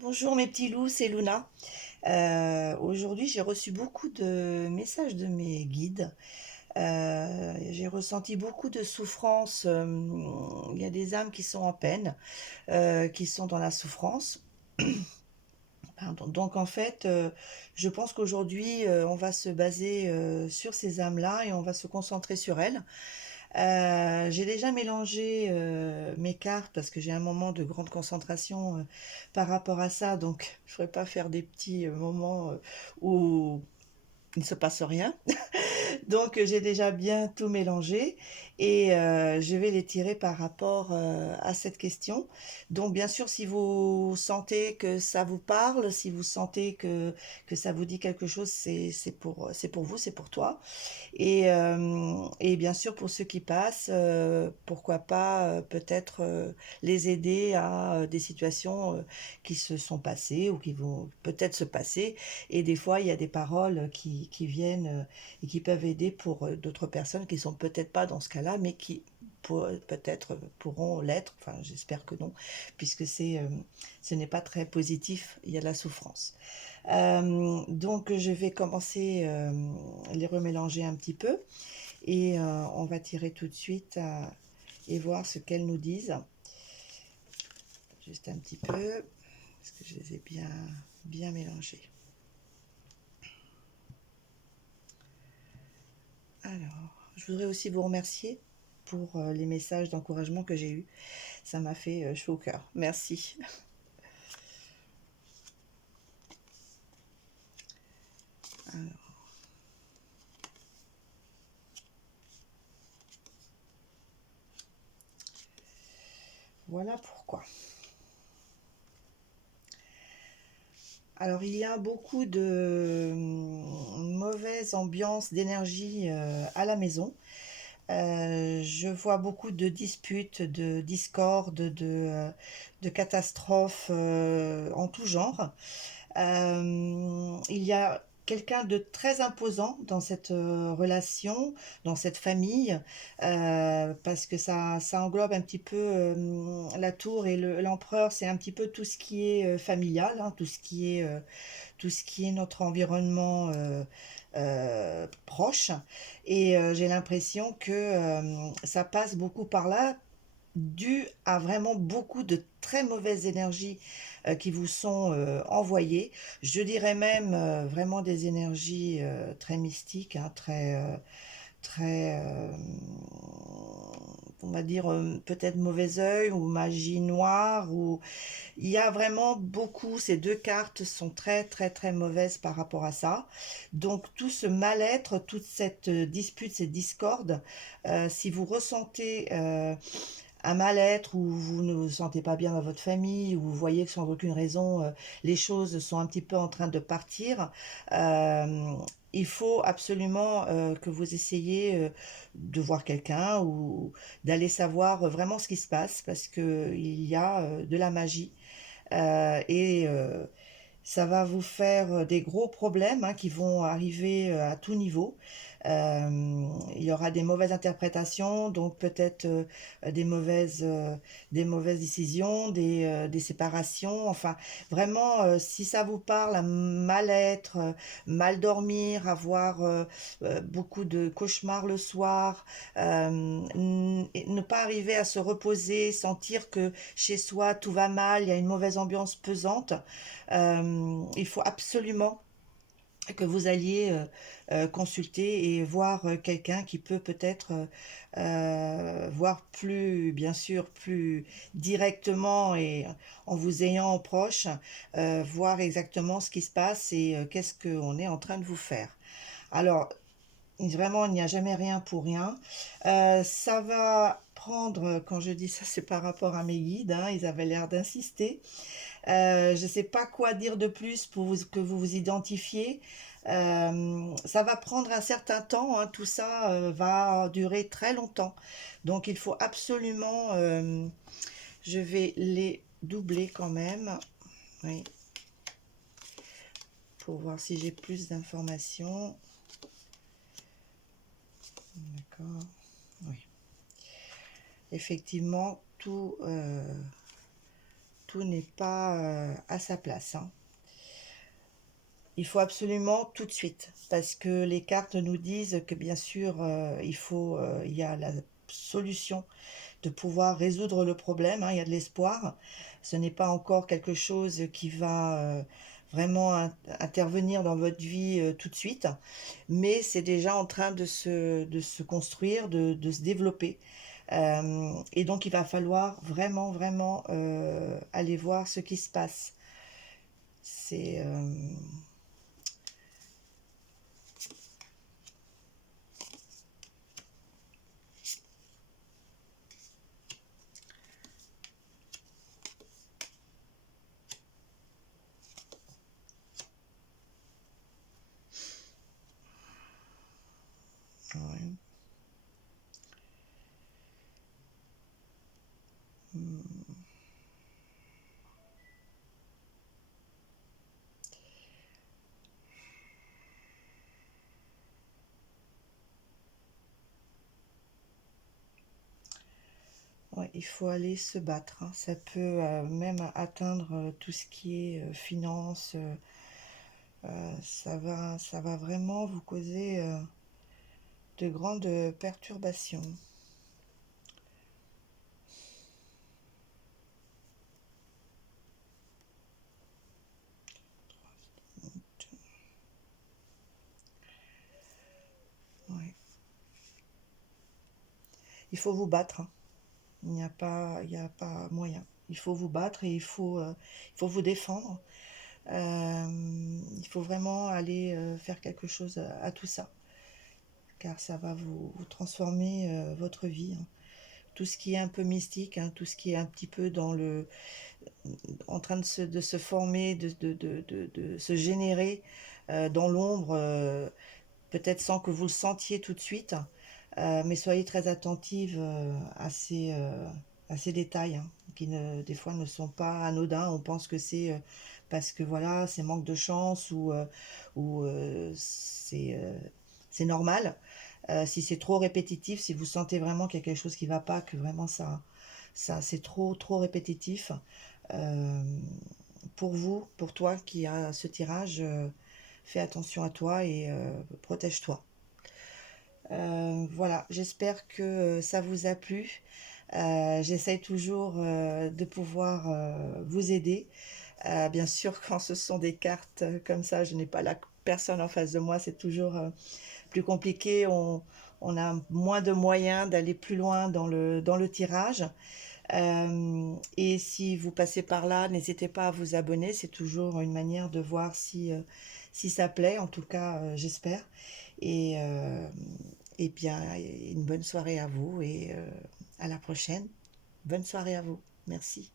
Bonjour mes petits loups, c'est Luna. Aujourd'hui, j'ai reçu beaucoup de messages de mes guides. J'ai ressenti beaucoup de souffrance. Il y a des âmes qui sont en peine, qui sont dans la souffrance. Pardon. Donc en fait, je pense qu'aujourd'hui, on va se baser sur ces âmes-là et on va se concentrer sur elles. J'ai déjà mélangé mes cartes parce que j'ai un moment de grande concentration par rapport à ça, donc je ne ferai pas faire des petits moments où il ne se passe rien. Donc j'ai déjà bien tout mélangé et je vais les tirer par rapport à cette question. Donc bien sûr, si vous sentez que ça vous parle, si vous sentez que ça vous dit quelque chose, c'est pour vous, c'est pour toi. Et bien sûr, pour ceux qui passent, pourquoi pas peut-être les aider à des situations qui se sont passées ou qui vont peut-être se passer. Et des fois, il y a des paroles qui viennent et qui peuvent aider pour d'autres personnes qui sont peut-être pas dans ce cas-là, mais qui peut-être pourront l'être. Enfin, j'espère que non, puisque ce n'est pas très positif. Il y a de la souffrance. Donc, je vais commencer les remélanger un petit peu et on va tirer tout de suite et voir ce qu'elles nous disent. Juste un petit peu, parce que je les ai bien mélangés. Alors, je voudrais aussi vous remercier pour les messages d'encouragement que j'ai eus. Ça m'a fait chaud au cœur. Merci. Alors, voilà pourquoi. Alors, il y a beaucoup de mauvaise ambiance, d'énergie à la maison. Je vois beaucoup de disputes, de discordes, de catastrophes en tout genre. Il y a quelqu'un de très imposant dans cette relation, dans cette famille, parce que ça englobe un petit peu la tour et l'empereur, c'est un petit peu tout ce qui est familial, hein, tout ce qui est notre environnement proche. Et j'ai l'impression que ça passe beaucoup par là, dû à vraiment beaucoup de très mauvaises énergies qui vous sont envoyées. Je dirais même vraiment des énergies très mystiques, hein, très, on va dire peut-être mauvais œil ou magie noire ou il y a vraiment beaucoup, ces deux cartes sont très mauvaises par rapport à ça. Donc tout ce mal-être, toute cette dispute, ces discordes, si vous ressentez un mal-être ou vous ne vous sentez pas bien dans votre famille ou vous voyez que sans aucune raison les choses sont un petit peu en train de partir, euh, il faut absolument que vous essayiez de voir quelqu'un ou d'aller savoir vraiment ce qui se passe parce qu'il y a de la magie et ça va vous faire des gros problèmes hein, qui vont arriver à tout niveau. Il y aura des mauvaises interprétations, donc peut-être des mauvaises décisions, des séparations. Enfin, vraiment, si ça vous parle, un mal-être, mal dormir, avoir beaucoup de cauchemars le soir, ne pas arriver à se reposer, sentir que chez soi tout va mal, il y a une mauvaise ambiance pesante, il faut absolument que vous alliez consulter et voir quelqu'un qui peut peut-être voir plus, bien sûr, plus directement et en vous ayant proche, voir exactement ce qui se passe et qu'est-ce qu'on est en train de vous faire. Alors, vraiment, il n'y a jamais rien pour rien. Ça va prendre, quand je dis ça, c'est par rapport à mes guides, hein, ils avaient l'air d'insister. Je ne sais pas quoi dire de plus pour que vous vous identifiez. Ça va prendre un certain temps, hein, tout ça va durer très longtemps. Donc il faut absolument, je vais les doubler quand même, oui, pour voir si j'ai plus d'informations. D'accord, oui. Effectivement, tout tout n'est pas à sa place, hein. Il faut absolument tout de suite, parce que les cartes nous disent que bien sûr, il y a la solution de pouvoir résoudre le problème, hein, il y a de l'espoir. Ce n'est pas encore quelque chose qui va vraiment intervenir dans votre vie tout de suite, mais c'est déjà en train de se construire, de se développer. Et donc il va falloir vraiment, vraiment aller voir ce qui se passe. C'est ouais. Ouais, il faut aller se battre, hein. Ça peut même atteindre tout ce qui est finance. Ça va vraiment vous causer de grandes perturbations. Ouais. Il faut vous battre, hein. Il n'y a pas moyen. Il faut vous battre et il faut vous défendre. Il faut vraiment aller faire quelque chose à tout ça, car ça va vous transformer votre vie, hein. Tout ce qui est un peu mystique, hein, tout ce qui est un petit peu en train de se former, de se générer dans l'ombre, peut-être sans que vous le sentiez tout de suite, mais soyez très attentive à ces détails, hein, qui des fois ne sont pas anodins. On pense que c'est parce que voilà, c'est manque de chance ou c'est normal. Si c'est trop répétitif, si vous sentez vraiment qu'il y a quelque chose qui ne va pas, que vraiment ça c'est trop répétitif, euh, pour vous, pour toi qui a ce tirage, fais attention à toi et protège-toi. Voilà, j'espère que ça vous a plu. J'essaye toujours de pouvoir vous aider. Bien sûr, quand ce sont des cartes comme ça, je n'ai pas la personne en face de moi, c'est toujours plus compliqué. On a moins de moyens d'aller plus loin dans le tirage. Et si vous passez par là, n'hésitez pas à vous abonner. C'est toujours une manière de voir si ça plaît. En tout cas, j'espère. Et, euh, et bien, une bonne soirée à vous et à la prochaine. Bonne soirée à vous. Merci.